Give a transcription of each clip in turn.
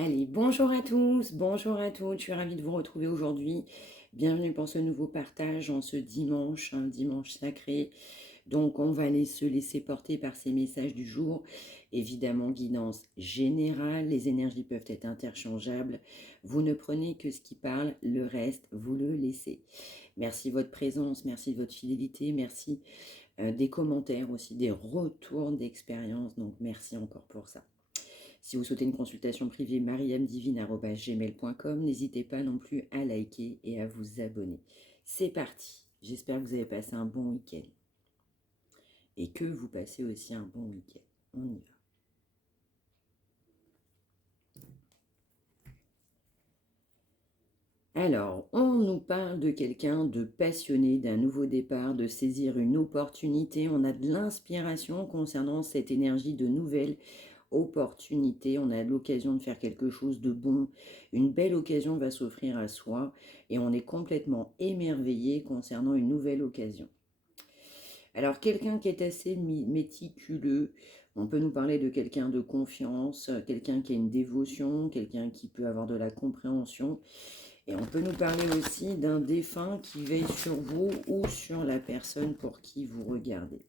Allez, bonjour à tous, bonjour à toutes, je suis ravie de vous retrouver aujourd'hui. Bienvenue pour ce nouveau partage en ce dimanche, un dimanche sacré. Donc on va se laisser porter par ces messages du jour. Évidemment, guidance générale, les énergies peuvent être interchangeables. Vous ne prenez que ce qui parle, le reste, vous le laissez. Merci de votre présence, merci de votre fidélité, merci des commentaires aussi, des retours d'expérience. Donc merci encore pour ça. Si vous souhaitez une consultation privée, mariamdivine@gmail.com. N'hésitez pas non plus à liker et à vous abonner. C'est parti. J'espère que vous avez passé un bon week-end et que vous passez aussi un bon week-end. On y va. Alors, on nous parle de quelqu'un de passionné, d'un nouveau départ, de saisir une opportunité. On a de l'inspiration concernant cette énergie de nouvelle opportunité, on a l'occasion de faire quelque chose de bon, une belle occasion va s'offrir à soi et on est complètement émerveillé concernant une nouvelle occasion. Alors quelqu'un qui est assez méticuleux, on peut nous parler de quelqu'un de confiance, quelqu'un qui a une dévotion, quelqu'un qui peut avoir de la compréhension et on peut nous parler aussi d'un défunt qui veille sur vous ou sur la personne pour qui vous regardez.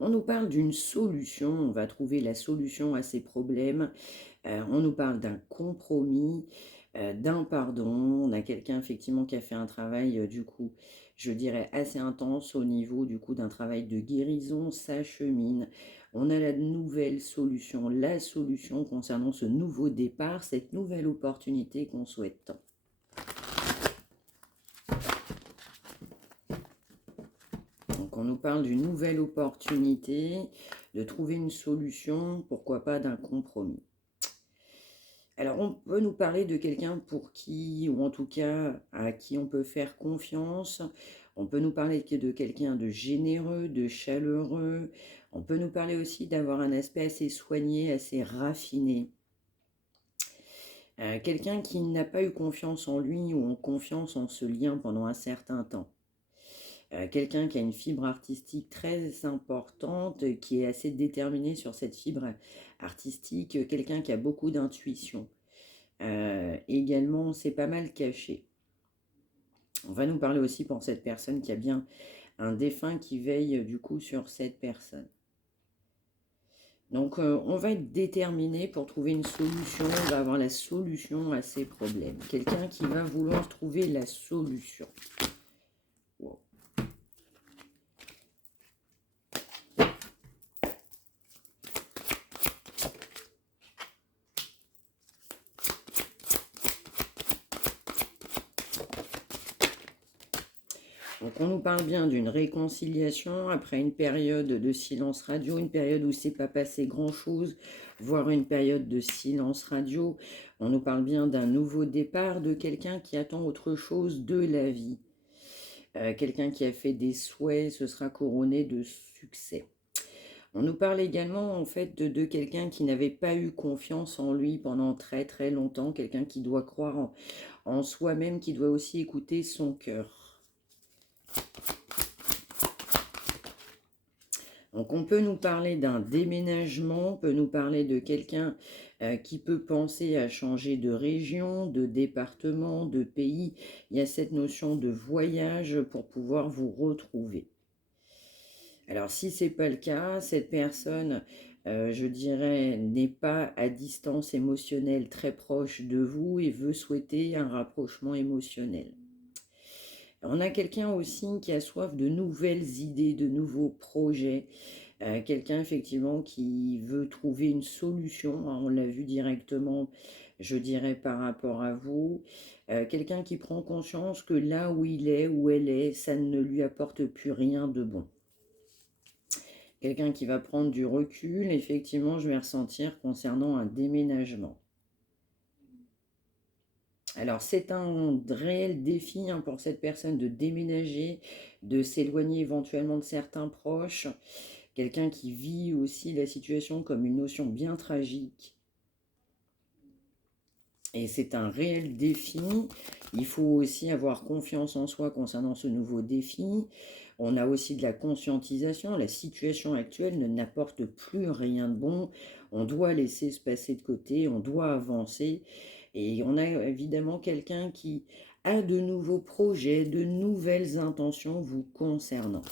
On nous parle d'une solution, on va trouver la solution à ces problèmes. On nous parle d'un compromis, d'un pardon. On a quelqu'un effectivement qui a fait un travail, du coup, je dirais assez intense au niveau du coup d'un travail de guérison, s'achemine. On a la nouvelle solution, la solution concernant ce nouveau départ, cette nouvelle opportunité qu'on souhaite tant. Donc on nous parle d'une nouvelle opportunité, de trouver une solution, pourquoi pas d'un compromis. Alors on peut nous parler de quelqu'un pour qui, ou en tout cas à qui on peut faire confiance. On peut nous parler de quelqu'un de généreux, de chaleureux. On peut nous parler aussi d'avoir un aspect assez soigné, assez raffiné. Quelqu'un qui n'a pas eu confiance en lui ou en confiance en ce lien pendant un certain temps. Quelqu'un qui a une fibre artistique très importante, qui est assez déterminé sur cette fibre artistique, quelqu'un qui a beaucoup d'intuition. Également, c'est pas mal caché. On va nous parler aussi pour cette personne qui a bien un défunt qui veille du coup sur cette personne. Donc on va être déterminé pour trouver une solution, on va avoir la solution à ces problèmes. Quelqu'un qui va vouloir trouver la solution. Wow. Donc on nous parle bien d'une réconciliation après une période de silence radio, une période où c'est pas passé grand-chose, voire une période de silence radio. On nous parle bien d'un nouveau départ, de quelqu'un qui attend autre chose de la vie. Quelqu'un qui a fait des souhaits, ce sera couronné de succès. On nous parle également en fait de quelqu'un qui n'avait pas eu confiance en lui pendant très très longtemps, quelqu'un qui doit croire en soi-même, qui doit aussi écouter son cœur. Donc on peut nous parler d'un déménagement, on peut nous parler de quelqu'un qui peut penser à changer de région, de département, de pays. Il y a cette notion de voyage pour pouvoir vous retrouver. Alors si ce n'est pas le cas, cette personne, je dirais, n'est pas à distance émotionnelle très proche de vous et veut souhaiter un rapprochement émotionnel. On a quelqu'un aussi qui a soif de nouvelles idées, de nouveaux projets. Quelqu'un effectivement qui veut trouver une solution, hein, on l'a vu directement, je dirais, par rapport à vous. Quelqu'un qui prend conscience que là où il est, où elle est, ça ne lui apporte plus rien de bon. Quelqu'un qui va prendre du recul, effectivement, je vais ressentir concernant un déménagement. Alors, c'est un réel défi hein, pour cette personne de déménager, de s'éloigner éventuellement de certains proches. Quelqu'un qui vit aussi la situation comme une notion bien tragique. Et c'est un réel défi. Il faut aussi avoir confiance en soi concernant ce nouveau défi. On a aussi de la conscientisation. La situation actuelle n'apporte plus rien de bon. On doit laisser se passer de côté, on doit avancer. Et on a évidemment quelqu'un qui a de nouveaux projets, de nouvelles intentions vous concernant.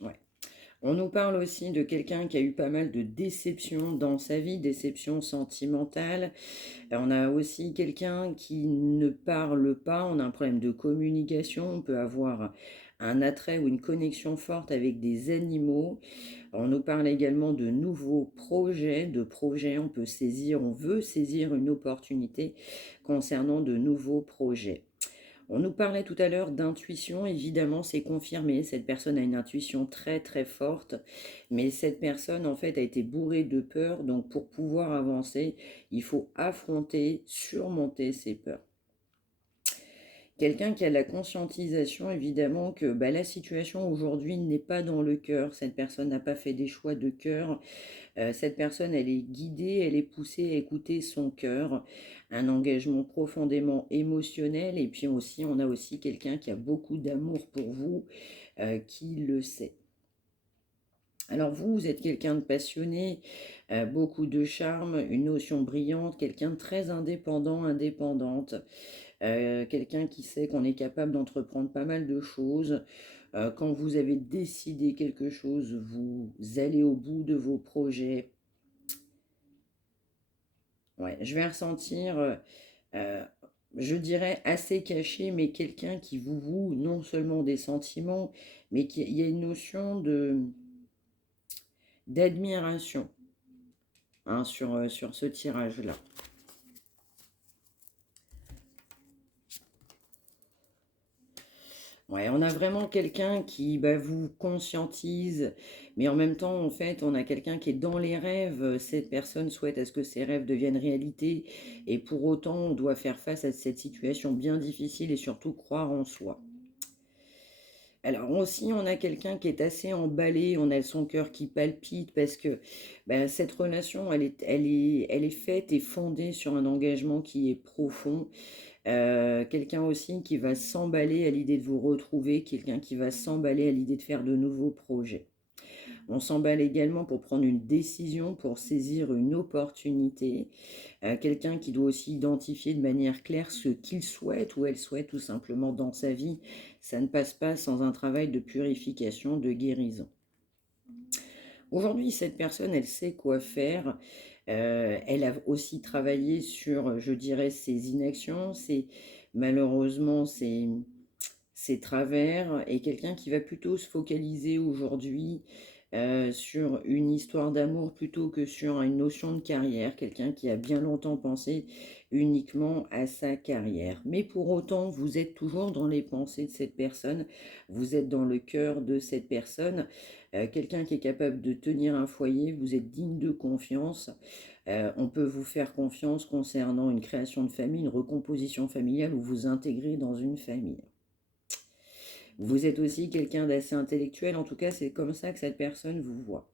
Ouais. On nous parle aussi de quelqu'un qui a eu pas mal de déceptions dans sa vie, déceptions sentimentales. On a aussi quelqu'un qui ne parle pas, on a un problème de communication, on peut avoir un attrait ou une connexion forte avec des animaux. On nous parle également de nouveaux projets, on peut saisir, on veut saisir une opportunité concernant de nouveaux projets. On nous parlait tout à l'heure d'intuition, évidemment c'est confirmé, cette personne a une intuition très très forte, mais cette personne en fait a été bourrée de peur, donc pour pouvoir avancer, il faut affronter, surmonter ses peurs. Quelqu'un qui a la conscientisation, évidemment, que la situation aujourd'hui n'est pas dans le cœur, cette personne n'a pas fait des choix de cœur, cette personne, elle est guidée, elle est poussée à écouter son cœur, un engagement profondément émotionnel, et puis aussi, on a aussi quelqu'un qui a beaucoup d'amour pour vous, qui le sait. Alors vous êtes quelqu'un de passionné, beaucoup de charme, une notion brillante, quelqu'un de très indépendant, indépendante, quelqu'un qui sait qu'on est capable d'entreprendre pas mal de choses. Quand vous avez décidé quelque chose, vous allez au bout de vos projets. Ouais, je vais ressentir, euh, je dirais assez caché, mais quelqu'un qui vous voue non seulement des sentiments, mais il y a une notion d'admiration, hein, sur ce tirage-là. Ouais, on a vraiment quelqu'un qui vous conscientise, mais en même temps, en fait, on a quelqu'un qui est dans les rêves. Cette personne souhaite à ce que ses rêves deviennent réalité, et pour autant, on doit faire face à cette situation bien difficile et surtout croire en soi. Alors aussi, on a quelqu'un qui est assez emballé, on a son cœur qui palpite parce que cette relation, elle est faite et fondée sur un engagement qui est profond. Quelqu'un aussi qui va s'emballer à l'idée de vous retrouver, quelqu'un qui va s'emballer à l'idée de faire de nouveaux projets. On s'emballe également pour prendre une décision, pour saisir une opportunité. Quelqu'un qui doit aussi identifier de manière claire ce qu'il souhaite ou elle souhaite tout simplement dans sa vie. Ça ne passe pas sans un travail de purification, de guérison. Aujourd'hui, cette personne, elle sait quoi faire. Elle a aussi travaillé sur, je dirais, ses inactions, malheureusement ses travers, et quelqu'un qui va plutôt se focaliser aujourd'hui sur une histoire d'amour plutôt que sur une notion de carrière, quelqu'un qui a bien longtemps pensé uniquement à sa carrière. Mais pour autant, vous êtes toujours dans les pensées de cette personne, vous êtes dans le cœur de cette personne, quelqu'un qui est capable de tenir un foyer, vous êtes digne de confiance. On peut vous faire confiance concernant une création de famille, une recomposition familiale ou vous intégrer dans une famille. Vous êtes aussi quelqu'un d'assez intellectuel, en tout cas c'est comme ça que cette personne vous voit.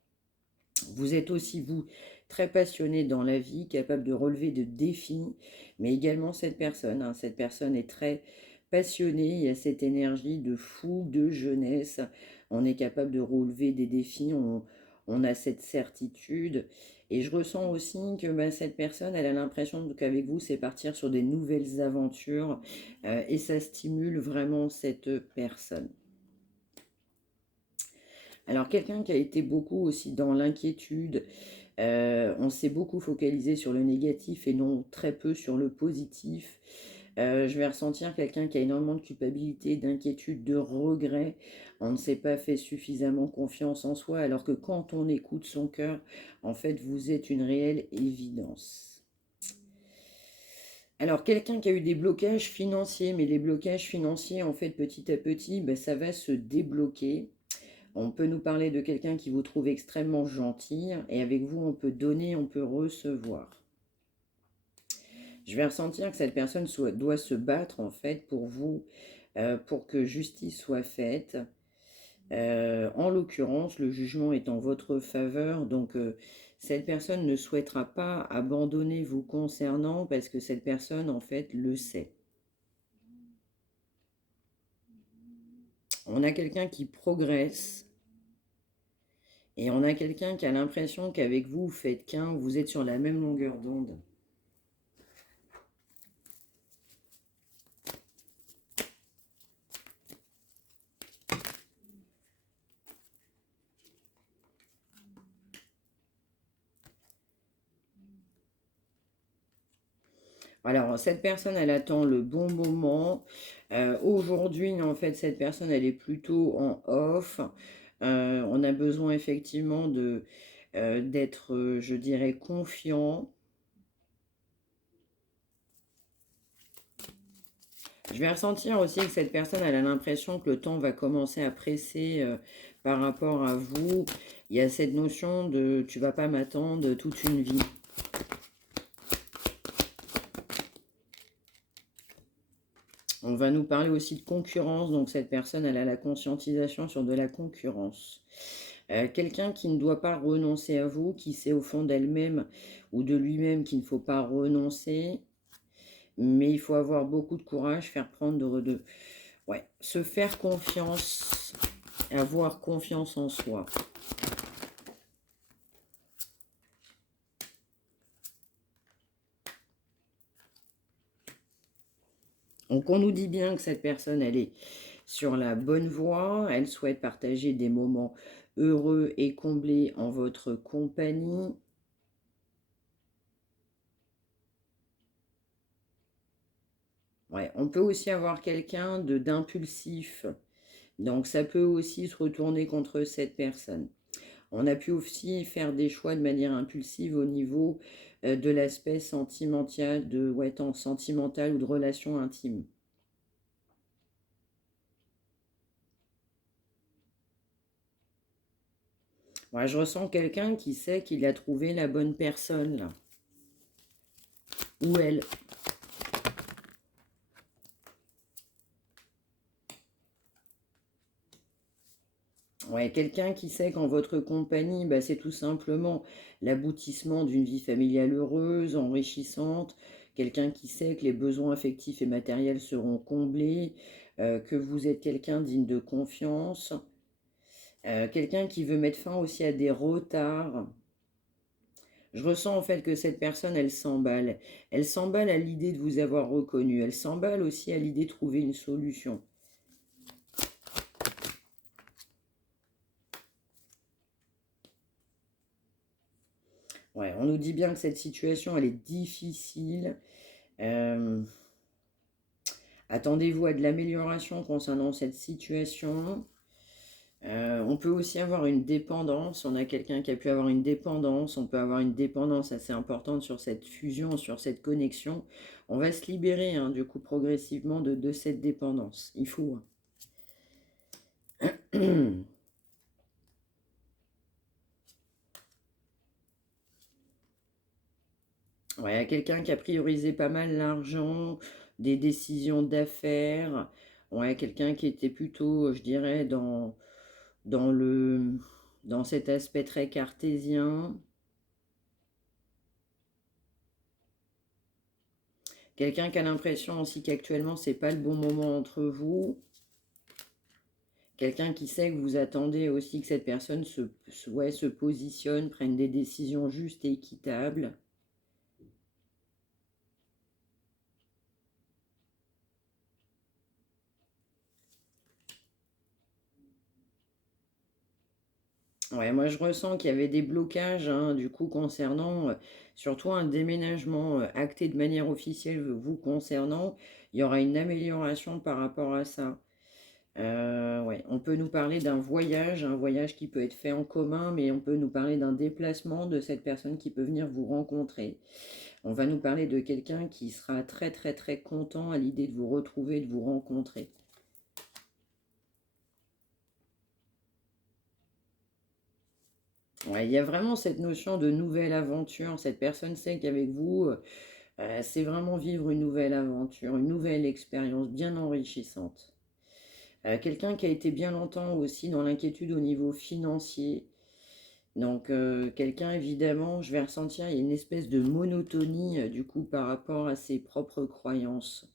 Vous êtes aussi, vous, très passionné dans la vie, capable de relever de défis, mais également cette personne. Cette personne est très passionnée, il y a cette énergie de fou, de jeunesse. On est capable de relever des défis, on a cette certitude. Et je ressens aussi que cette personne, elle a l'impression qu'avec vous, c'est partir sur des nouvelles aventures et ça stimule vraiment cette personne. Alors quelqu'un qui a été beaucoup aussi dans l'inquiétude, on s'est beaucoup focalisé sur le négatif et non très peu sur le positif. Je vais ressentir quelqu'un qui a énormément de culpabilité, d'inquiétude, de regret. On ne s'est pas fait suffisamment confiance en soi, alors que quand on écoute son cœur, en fait, vous êtes une réelle évidence. Alors, quelqu'un qui a eu des blocages financiers, mais les blocages financiers, en fait, petit à petit, ça va se débloquer. On peut nous parler de quelqu'un qui vous trouve extrêmement gentil, et avec vous, on peut donner, on peut recevoir. Je vais ressentir que cette personne doit se battre en fait pour vous, pour que justice soit faite. En l'occurrence, le jugement est en votre faveur, donc cette personne ne souhaitera pas abandonner vous concernant parce que cette personne, en fait, le sait. On a quelqu'un qui progresse et on a quelqu'un qui a l'impression qu'avec vous, vous faites qu'un, vous êtes sur la même longueur d'onde. Alors, cette personne, elle attend le bon moment. Aujourd'hui, en fait, cette personne, elle est plutôt en off. On a besoin effectivement d'être, je dirais, confiant. Je vais ressentir aussi que cette personne, elle a l'impression que le temps va commencer à presser par rapport à vous. Il y a cette notion de tu vas pas m'attendre toute une vie. On va nous parler aussi de concurrence, donc cette personne, elle a la conscientisation sur de la concurrence. Quelqu'un qui ne doit pas renoncer à vous, qui sait au fond d'elle-même ou de lui-même qu'il ne faut pas renoncer, mais il faut avoir beaucoup de courage, faire prendre ouais, se faire confiance, avoir confiance en soi. Donc on nous dit bien que cette personne, elle est sur la bonne voie, elle souhaite partager des moments heureux et comblés en votre compagnie. Ouais, on peut aussi avoir quelqu'un d'impulsif, donc ça peut aussi se retourner contre cette personne. On a pu aussi faire des choix de manière impulsive au niveau de l'aspect sentimental, ouais, sentimental ou de relation intime. Moi, je ressens quelqu'un qui sait qu'il a trouvé la bonne personne, là. Ou elle. Ouais, quelqu'un qui sait qu'en votre compagnie, bah, c'est tout simplement l'aboutissement d'une vie familiale heureuse, enrichissante. Quelqu'un qui sait que les besoins affectifs et matériels seront comblés, que vous êtes quelqu'un digne de confiance. Quelqu'un qui veut mettre fin aussi à des retards. Je ressens en fait que cette personne, elle s'emballe. Elle s'emballe à l'idée de vous avoir reconnu. Elle s'emballe aussi à l'idée de trouver une solution. Ouais, on nous dit bien que cette situation, elle est difficile. Euh, Attendez-vous à de l'amélioration concernant cette situation. On peut aussi avoir une dépendance. On a quelqu'un qui a pu avoir une dépendance. On peut avoir une dépendance assez importante sur cette fusion, sur cette connexion. On va se libérer, hein, du coup, progressivement de cette dépendance. Il faut. Ouais, il y a quelqu'un qui a priorisé pas mal l'argent, des décisions d'affaires. Ouais, quelqu'un qui était plutôt, je dirais, dans dans cet aspect très cartésien. Quelqu'un qui a l'impression aussi qu'actuellement, c'est pas le bon moment entre vous. Quelqu'un qui sait que vous attendez aussi que cette personne ouais, se positionne, prenne des décisions justes et équitables. Ouais, moi je ressens qu'il y avait des blocages, hein, du coup, concernant surtout un déménagement acté de manière officielle vous concernant. Il y aura une amélioration par rapport à ça. Ouais, on peut nous parler d'un voyage, un voyage qui peut être fait en commun, mais on peut nous parler d'un déplacement de cette personne qui peut venir vous rencontrer. On va nous parler de quelqu'un qui sera très très très content à l'idée de vous retrouver, de vous rencontrer. Ouais, il y a vraiment cette notion de nouvelle aventure. Cette personne sait qu'avec vous, c'est vraiment vivre une nouvelle aventure, une nouvelle expérience bien enrichissante. Quelqu'un qui a été bien longtemps aussi dans l'inquiétude au niveau financier. Donc, quelqu'un, évidemment, je vais ressentir, il y a une espèce de monotonie, du coup, par rapport à ses propres croyances.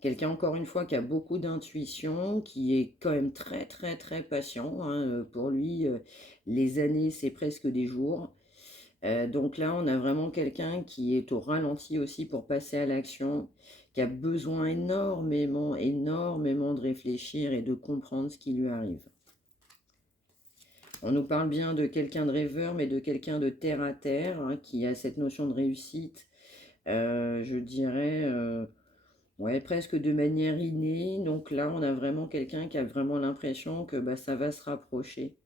Quelqu'un, encore une fois, qui a beaucoup d'intuition, qui est quand même très, très, très patient, hein, pour lui, les années, c'est presque des jours. Donc là, on a vraiment quelqu'un qui est au ralenti aussi pour passer à l'action, qui a besoin énormément, énormément de réfléchir et de comprendre ce qui lui arrive. On nous parle bien de quelqu'un de rêveur, mais de quelqu'un de terre à terre, hein, qui a cette notion de réussite, je dirais, ouais, presque de manière innée. Donc là, on a vraiment quelqu'un qui a vraiment l'impression que bah, ça va se rapprocher.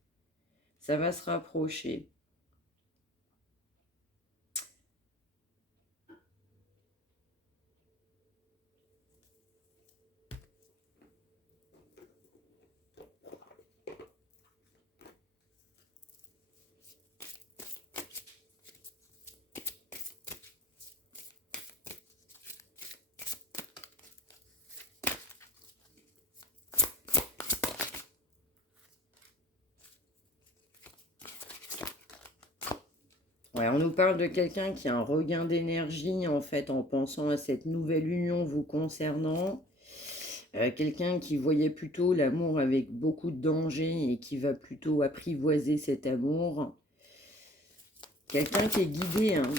Ça va se rapprocher. Ouais, on nous parle de quelqu'un qui a un regain d'énergie, en fait, en pensant à cette nouvelle union vous concernant. Quelqu'un qui voyait plutôt l'amour avec beaucoup de danger et qui va plutôt apprivoiser cet amour. Quelqu'un qui est guidé, hein.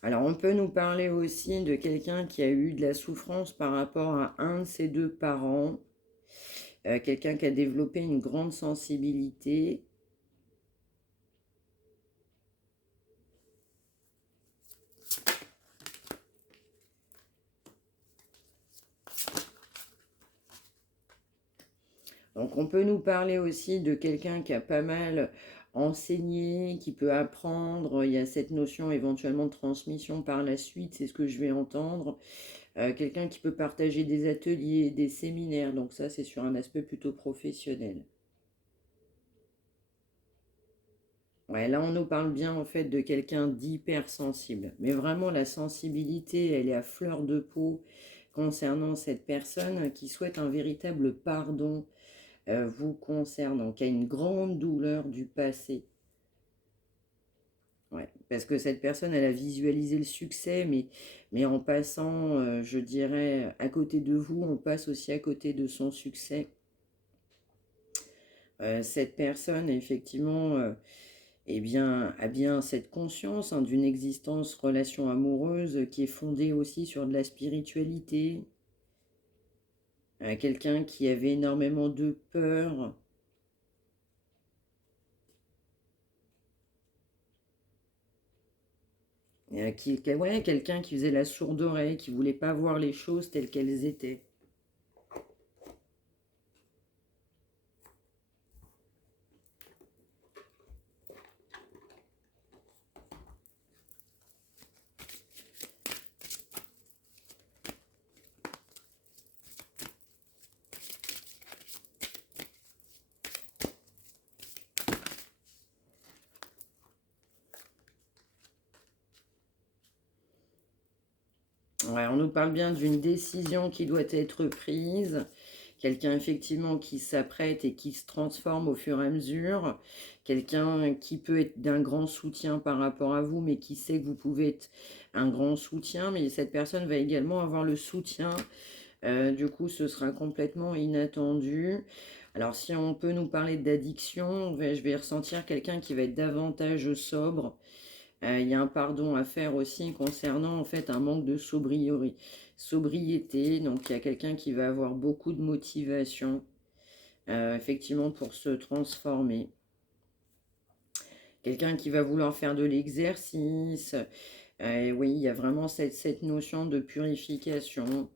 Alors, on peut nous parler aussi de quelqu'un qui a eu de la souffrance par rapport à un de ses deux parents. Quelqu'un qui a développé une grande sensibilité. Donc on peut nous parler aussi de quelqu'un qui a pas mal enseigné, qui peut apprendre. Il y a cette notion éventuellement de transmission par la suite, c'est ce que je vais entendre. Quelqu'un qui peut partager des ateliers, des séminaires. Donc ça, c'est sur un aspect plutôt professionnel. Ouais, là, on nous parle bien en fait de quelqu'un d'hypersensible. Mais vraiment, la sensibilité, elle est à fleur de peau concernant cette personne qui souhaite un véritable pardon vous concernant, qui a une grande douleur du passé. Ouais, parce que cette personne, elle a visualisé le succès, mais en passant, je dirais, à côté de vous, on passe aussi à côté de son succès. Cette personne, effectivement, eh bien, a bien cette conscience, hein, d'une existence relation amoureuse qui est fondée aussi sur de la spiritualité. Quelqu'un qui avait énormément de peur. Ouais, quelqu'un qui faisait la sourde oreille, qui voulait pas voir les choses telles qu'elles étaient. Ouais, on nous parle bien d'une décision qui doit être prise. Quelqu'un effectivement qui s'apprête et qui se transforme au fur et à mesure. Quelqu'un qui peut être d'un grand soutien par rapport à vous, mais qui sait que vous pouvez être un grand soutien. Mais cette personne va également avoir le soutien. Du coup, ce sera complètement inattendu. Alors, si on peut nous parler d'addiction, je vais ressentir quelqu'un qui va être davantage sobre. Il y a un pardon à faire aussi concernant en fait un manque de sobriété. Donc il y a quelqu'un qui va avoir beaucoup de motivation effectivement pour se transformer. Quelqu'un qui va vouloir faire de l'exercice. Oui, il y a vraiment cette notion de purification.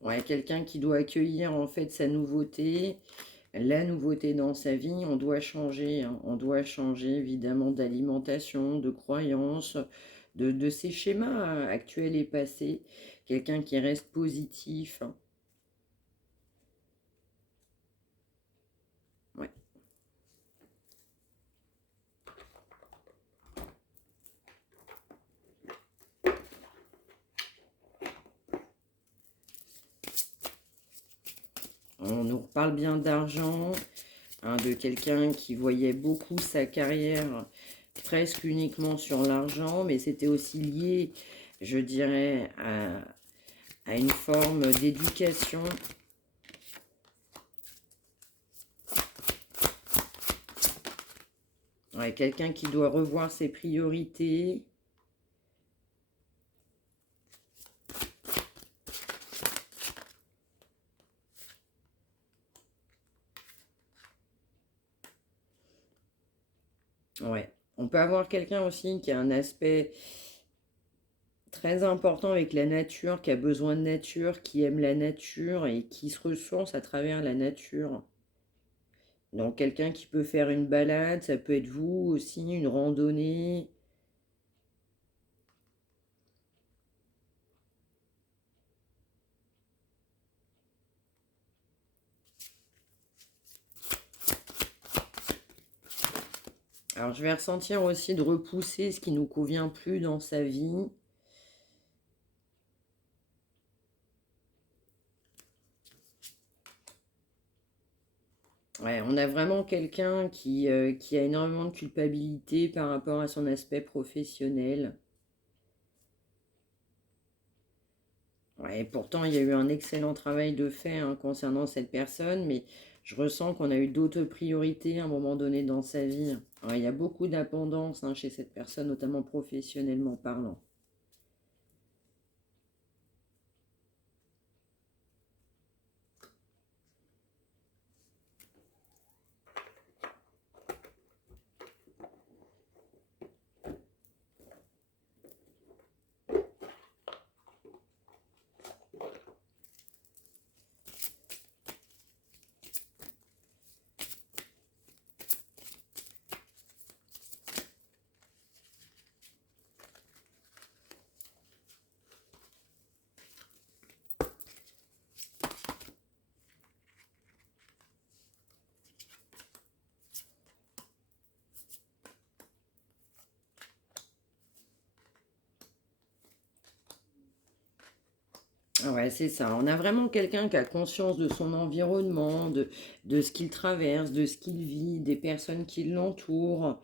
Ouais, quelqu'un qui doit accueillir en fait sa nouveauté, la nouveauté dans sa vie. On doit changer, hein. On doit changer évidemment d'alimentation, de croyances, de ses schémas actuels et passés. Quelqu'un qui reste positif. Ouais. parle bien d'argent, hein, de quelqu'un qui voyait beaucoup sa carrière presque uniquement sur l'argent, mais c'était aussi lié, je dirais, à une forme d'éducation. Ouais, quelqu'un qui doit revoir ses priorités. Ouais. On peut avoir quelqu'un aussi qui a un aspect très important avec la nature, qui a besoin de nature, qui aime la nature et qui se ressource à travers la nature. Donc quelqu'un qui peut faire une balade, ça peut être vous aussi, une randonnée. Alors je vais ressentir aussi de repousser ce qui nous convient plus dans sa vie. Ouais, on a vraiment quelqu'un qui a énormément de culpabilité par rapport à son aspect professionnel. Ouais, et pourtant, il y a eu un excellent travail de fait, hein, concernant cette personne, mais je ressens qu'on a eu d'autres priorités à un moment donné dans sa vie. Ouais, il y a beaucoup d'abondance, hein, chez cette personne, notamment professionnellement parlant. Ah ouais, c'est ça. On a vraiment quelqu'un qui a conscience de son environnement, de ce qu'il traverse, de ce qu'il vit, des personnes qui l'entourent.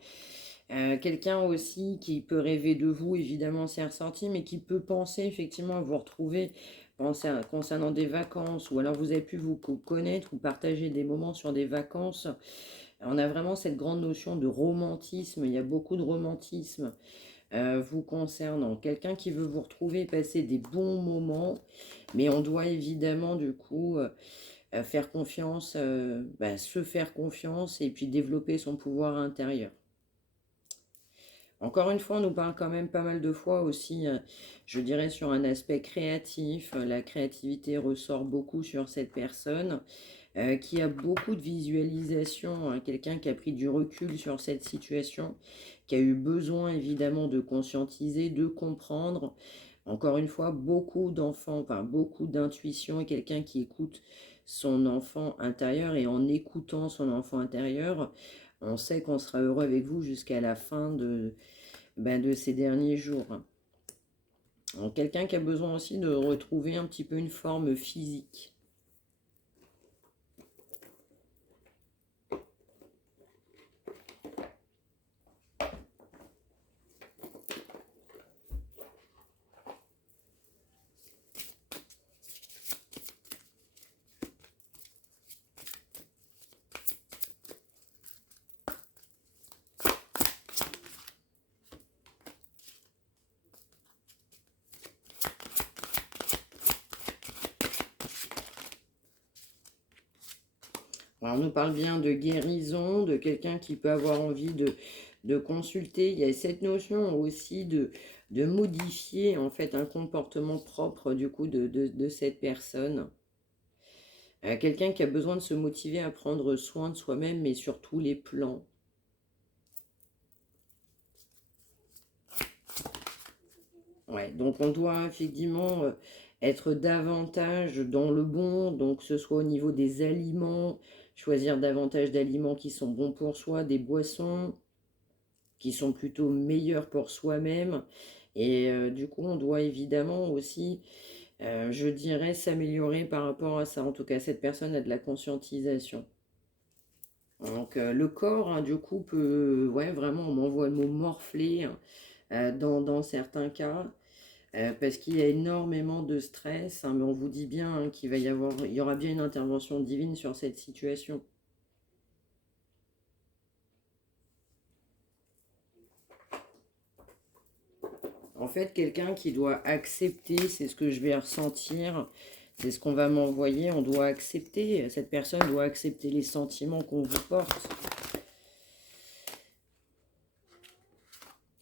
Quelqu'un aussi qui peut rêver de vous, évidemment, c'est ressenti, mais qui peut penser effectivement à vous retrouver concernant des vacances, ou alors vous avez pu vous connaître ou partager des moments sur des vacances. On a vraiment cette grande notion de romantisme, il y a beaucoup de romantisme vous concernant. Quelqu'un qui veut vous retrouver, passer des bons moments, mais on doit évidemment du coup faire confiance, se faire confiance et puis développer son pouvoir intérieur. Encore une fois, on nous parle quand même pas mal de fois aussi, je dirais, sur un aspect créatif. La créativité ressort beaucoup sur cette personne qui a beaucoup de visualisation, hein, quelqu'un qui a pris du recul sur cette situation, qui a eu besoin évidemment de conscientiser, de comprendre. Encore une fois, beaucoup d'enfants, enfin beaucoup d'intuition, et quelqu'un qui écoute son enfant intérieur, et en écoutant son enfant intérieur, on sait qu'on sera heureux avec vous jusqu'à la fin de ces derniers jours. Donc, quelqu'un qui a besoin aussi de retrouver un petit peu une forme physique. Alors, on nous parle bien de guérison, de quelqu'un qui peut avoir envie de consulter. Il y a cette notion aussi de modifier en fait un comportement propre du coup de cette personne. Quelqu'un qui a besoin de se motiver à prendre soin de soi-même, mais sur tous les plans. Ouais, donc on doit effectivement être davantage dans le bon, donc que ce soit au niveau des aliments, choisir davantage d'aliments qui sont bons pour soi, des boissons qui sont plutôt meilleures pour soi-même. Et du coup, on doit évidemment aussi Je dirais s'améliorer par rapport à ça. En tout cas, cette personne a de la conscientisation. Donc, le corps, hein, du coup, peut, ouais, vraiment, on m'envoie le mot morfler, hein, dans certains cas, parce qu'il y a énormément de stress, hein, mais on vous dit bien, hein, il y aura bien une intervention divine sur cette situation. En fait, quelqu'un qui doit accepter, c'est ce que je vais ressentir, c'est ce qu'on va m'envoyer, on doit accepter, cette personne doit accepter les sentiments qu'on vous porte.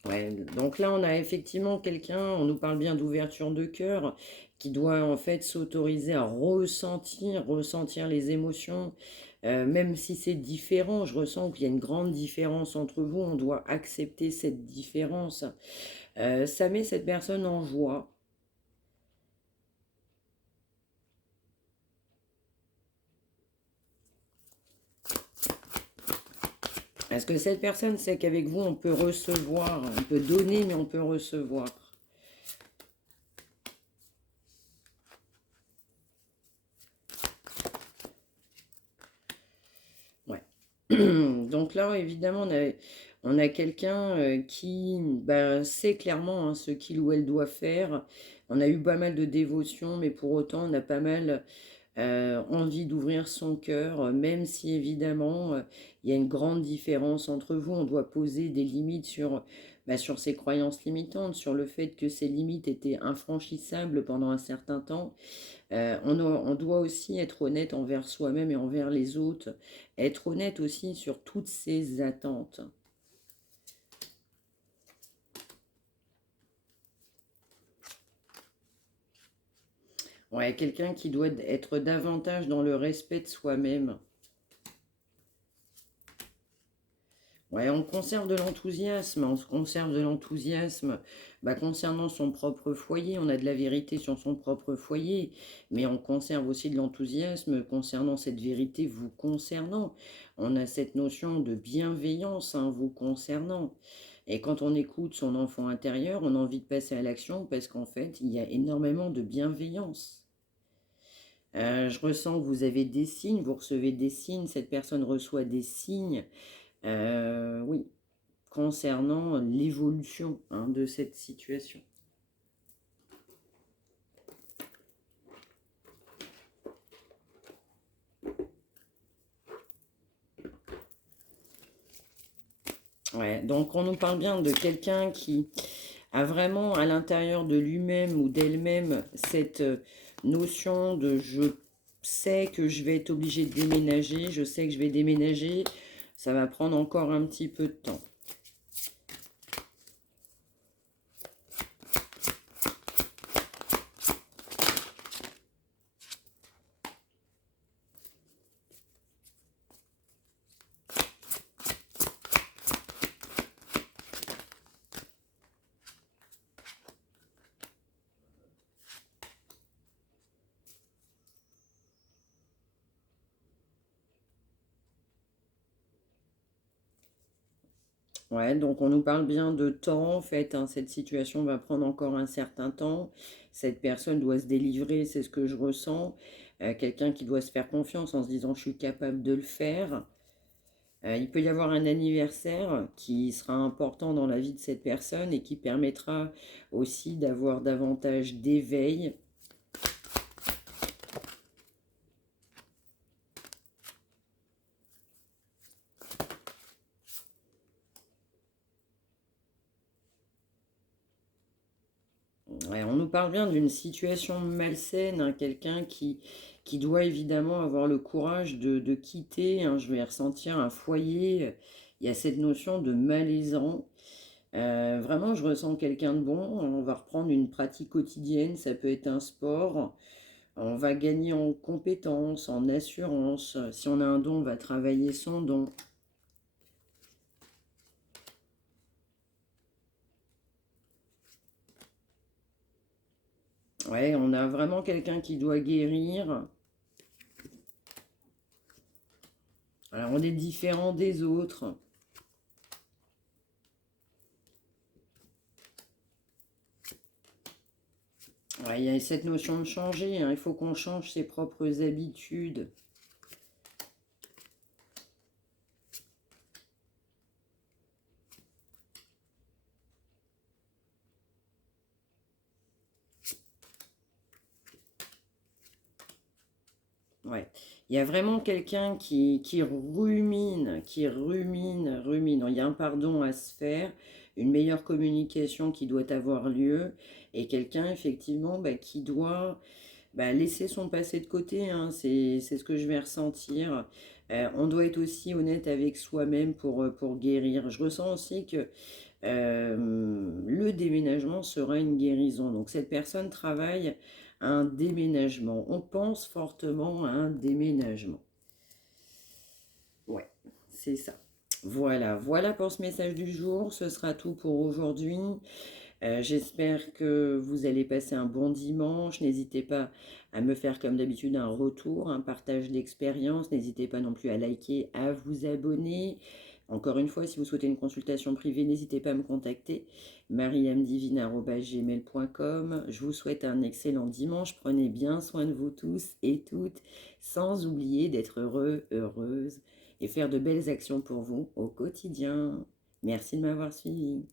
Ouais, donc là, on a effectivement quelqu'un, on nous parle bien d'ouverture de cœur, qui doit en fait s'autoriser à ressentir les émotions, même si c'est différent, je ressens qu'il y a une grande différence entre vous, on doit accepter cette différence. Ça met cette personne en joie. Est-ce que cette personne sait qu'avec vous, on peut recevoir, on peut donner, mais on peut recevoir? Ouais. Donc là, évidemment, on a quelqu'un qui bah, sait clairement, hein, ce qu'il ou elle doit faire. On a eu pas mal de dévotion, mais pour autant, on a pas mal envie d'ouvrir son cœur, même si évidemment, il y a une grande différence entre vous. On doit poser des limites sur, bah, sur ses croyances limitantes, sur le fait que ces limites étaient infranchissables pendant un certain temps. On doit aussi être honnête envers soi-même et envers les autres, être honnête aussi sur toutes ses attentes. Ouais, quelqu'un qui doit être davantage dans le respect de soi-même. Ouais, on conserve de l'enthousiasme, on se conserve de l'enthousiasme, bah, concernant son propre foyer, on a de la vérité sur son propre foyer, mais on conserve aussi de l'enthousiasme concernant cette vérité vous concernant. On a cette notion de bienveillance, hein, vous concernant. Et quand on écoute son enfant intérieur, on a envie de passer à l'action parce qu'en fait, il y a énormément de bienveillance. Je ressens que vous avez des signes, vous recevez des signes, cette personne reçoit des signes. Oui, concernant l'évolution, hein, de cette situation. Ouais, donc on nous parle bien de quelqu'un qui a vraiment à l'intérieur de lui-même ou d'elle-même cette notion de je sais que je vais être obligé de déménager, je sais que je vais déménager, ça va prendre encore un petit peu de temps. Ouais, donc on nous parle bien de temps, en fait, hein, cette situation va prendre encore un certain temps. Cette personne doit se délivrer, c'est ce que je ressens. Quelqu'un qui doit se faire confiance en se disant je suis capable de le faire. Il peut y avoir un anniversaire qui sera important dans la vie de cette personne et qui permettra aussi d'avoir davantage d'éveil. Ouais, on nous parle bien d'une situation malsaine, hein, quelqu'un qui doit évidemment avoir le courage de quitter, hein, je vais ressentir un foyer, il y a cette notion de malaisant. Vraiment, je ressens quelqu'un de bon, on va reprendre une pratique quotidienne, ça peut être un sport, on va gagner en compétences, en assurance, si on a un don, on va travailler son don. Ouais, on a vraiment quelqu'un qui doit guérir. Alors, on est différent des autres. Ouais, il y a cette notion de changer, hein. Il faut qu'on change ses propres habitudes. Ouais. Il y a vraiment quelqu'un qui rumine, rumine. Il y a un pardon à se faire, une meilleure communication qui doit avoir lieu, et quelqu'un effectivement bah, qui doit bah, laisser son passé de côté, hein. C'est ce que je vais ressentir. On doit être aussi honnête avec soi-même pour guérir. Je ressens aussi que le déménagement sera une guérison. Donc cette personne travaille à un déménagement. On pense fortement à un déménagement. Ouais, c'est ça. Voilà, voilà pour ce message du jour. Ce sera tout pour aujourd'hui. J'espère que vous allez passer un bon dimanche. N'hésitez pas à me faire comme d'habitude un retour, un partage d'expérience. N'hésitez pas non plus à liker, à vous abonner. Encore une fois, si vous souhaitez une consultation privée, n'hésitez pas à me contacter. mariamdivine@gmail.com. Je vous souhaite un excellent dimanche. Prenez bien soin de vous tous et toutes, sans oublier d'être heureux, heureuse et faire de belles actions pour vous au quotidien. Merci de m'avoir suivi.